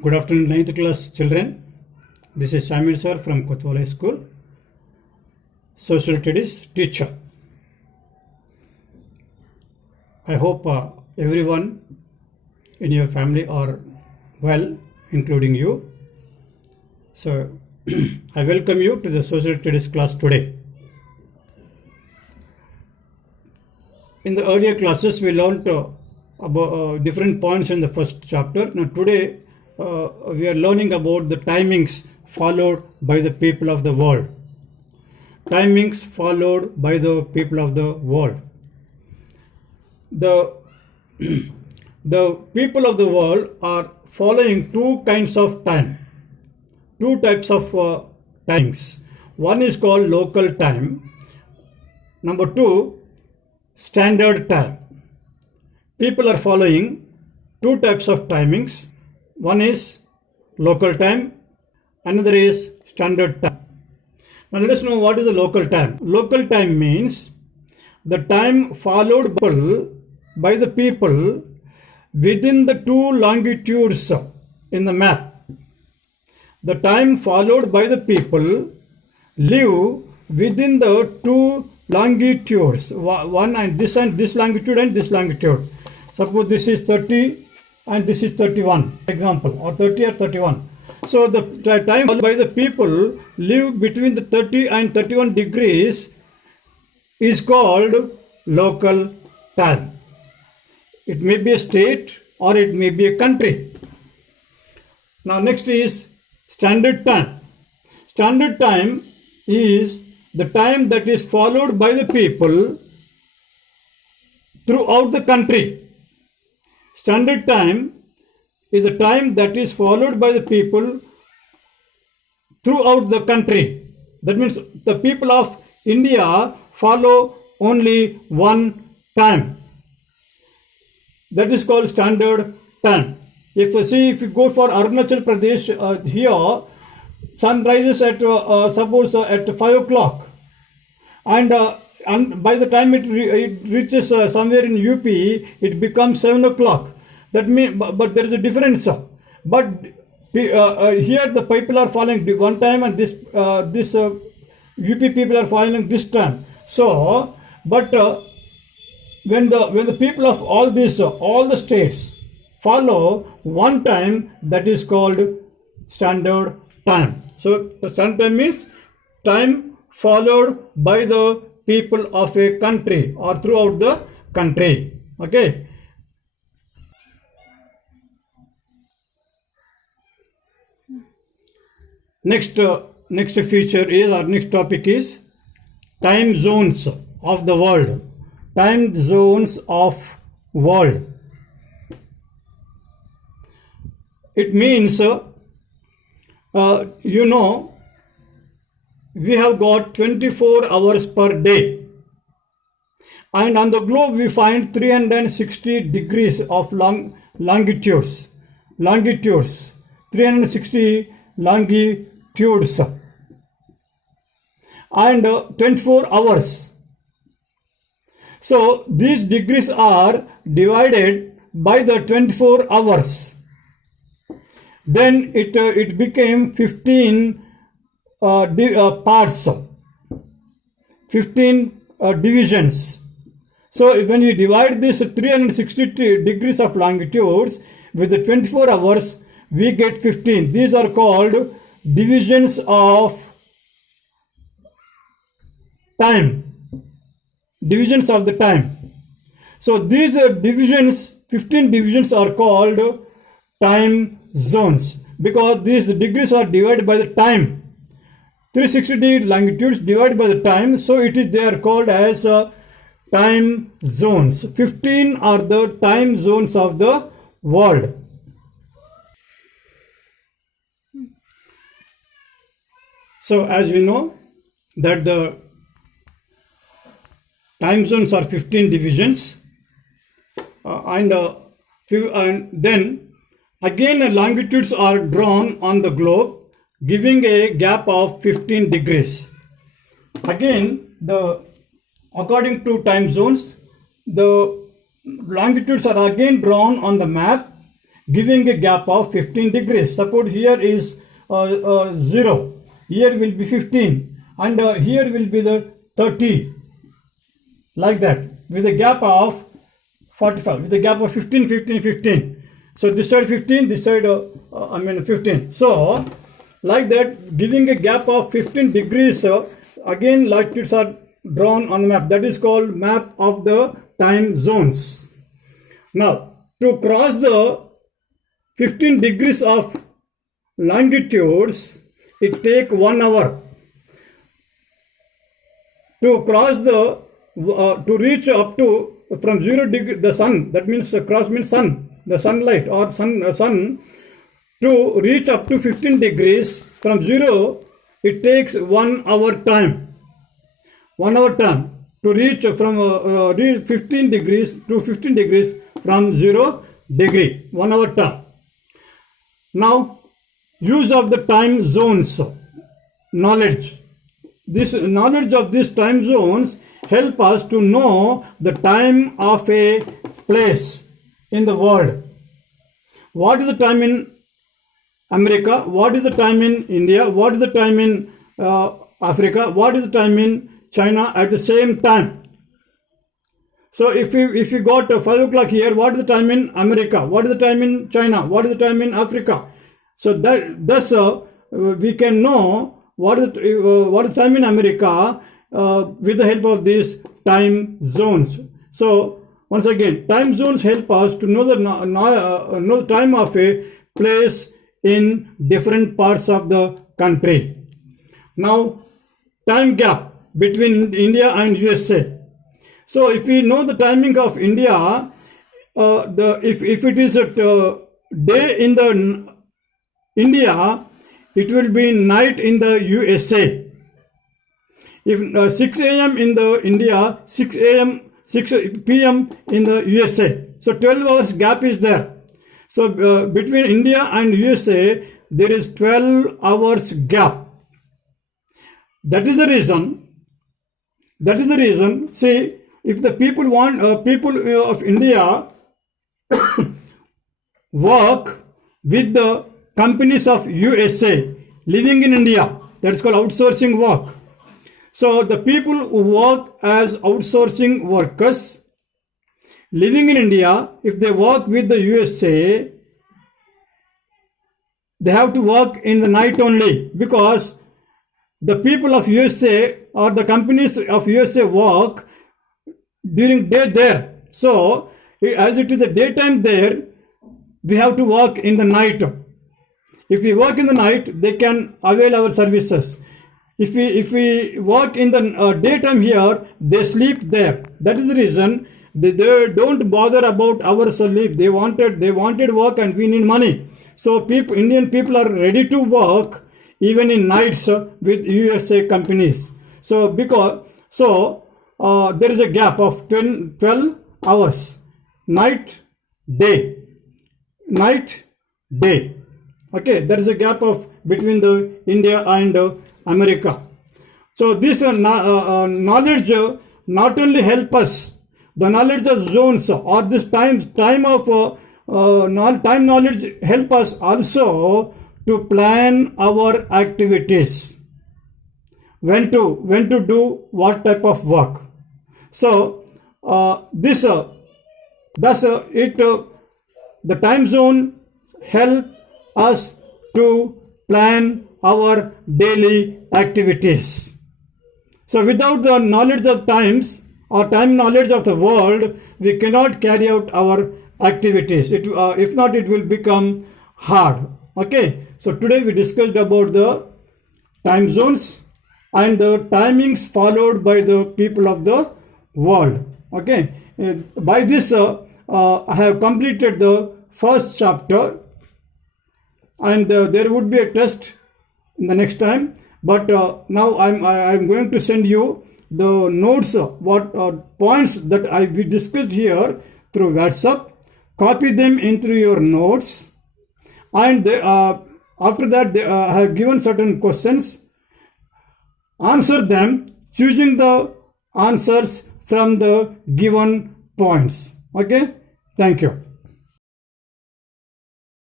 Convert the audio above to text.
Good afternoon, 9th class children. This is Samuel sir from Kotwala School, Social Studies teacher. I hope everyone in your family are well, including you. So, I welcome you to the Social Studies class today. In the earlier classes, we learned about different points in the first chapter. Now, today, we are learning about the timings followed by the people of the world. Timings followed by the people of the world. The people of the world are following two kinds of time, two types of timings. One is called local time. Number two, standard time. People are following two types of timings. One is local time, another is standard time. Now let us know what is the local time. Local time means the time followed by the people within the two longitudes in the map. The time followed by the people live within the two longitudes, one and this longitude and this longitude. Suppose this is 30 and this is 31, example, or 30 or 31. So the time followed by the people live between the 30 and 31 degrees is called local time. It may be a state or it may be a country. Now next is standard time. Standard time is the time that is followed by the people throughout the country. Standard time is the time that is followed by the people throughout the country. That means the people of India follow only one time. That is called standard time. If you go for Arunachal Pradesh, here sun rises at suppose at 5 o'clock, and by the time it reaches somewhere in UP, it becomes 7 o'clock. That means, but there is a difference. But here the people are following one time, and this UP people are following this time. So, but when the people of all the states follow one time, that is called standard time. So the standard time means time followed by the people of a country or throughout the country. Okay. Next feature is, or next topic is time zones of the world. Time zones of world. It means, we have got 24 hours per day. And on the globe we find 360 degrees of longitudes. 360 longitudes. And 24 hours. So these degrees are divided by the 24 hours. Then it became 15 parts, 15 divisions. So when you divide this 360 degrees of longitudes with the 24 hours, we get 15. These are called divisions of time. Divisions of the time. So these divisions, 15 divisions, are called time zones, because these degrees are divided by the time. 360 degree longitudes divided by the time, so they are called as time zones. 15 are the time zones of the world. So as we know that the time zones are 15 divisions, and then again longitudes are drawn on the globe, giving a gap of 15 degrees. Again, according to time zones, the longitudes are again drawn on the map, giving a gap of 15 degrees. Suppose here is 0, here will be 15, and here will be the 30, like that, with a gap of 45, with a gap of 15, 15, 15. So this side 15, this side 15. So like that, giving a gap of 15 degrees, again latitudes are drawn on the map. That is called map of the time zones. Now, to cross the 15 degrees of longitudes, it take 1 hour. To cross the, to reach up to from 0 degree, the sun, that means cross means sun, the sunlight or sun, to reach up to 15 degrees from 0, it takes 1 hour time. 1 hour time to reach from reach 15 degrees to 15 degrees from 0 degree. 1 hour time. Now, use of the time zones, knowledge. This knowledge of these time zones help us to know the time of a place in the world. What is the time in America? What is the time in India? What is the time in Africa? What is the time in China at the same time? So if you got 5 o'clock here, what is the time in America? What is the time in China? What is the time in Africa? So that thus we can know what is the time in America with the help of these time zones. So once again, time zones help us to know the time of a place in different parts of the country. Now, time gap between India and USA. So if we know the timing of India, if it is a day in the India, it will be night in the USA. If 6 a.m. in the India, 6 p.m. in the USA. So 12 hours gap is there. So between India and USA, there is 12 hours gap. That is the reason. See, if the people want, people of India work with the companies of USA living in India, that is called outsourcing work. So the people who work as outsourcing workers living in India, if they work with the USA, they have to work in the night only, because the people of USA or the companies of USA work during day there. So as it is the daytime there, we have to work in the night. If we work in the night, they can avail our services. If we work in the daytime here, they sleep there. That is the reason they don't bother about our sleep. They wanted work, and we need money. So Indian people are ready to work even in nights with USA companies. So there is a gap of 12 hours, night, day. Okay, there is a gap of between the India and America. So this knowledge not only help us, the knowledge of zones or this time knowledge help us also to plan our activities. When to do what type of work. So the time zone help us to plan our daily activities. So without the knowledge of times or time knowledge of the world, we cannot carry out our activities. If not, it will become hard. Okay. So today we discussed about the time zones and the timings followed by the people of the world. Okay. By this, I have completed the first chapter, and there would be a test in the next time. But now I'm going to send you the notes, what points that we discussed here through WhatsApp. Copy them into your notes, and after that I have given certain questions. Answer them, choosing the answers from the given points. Okay, thank you.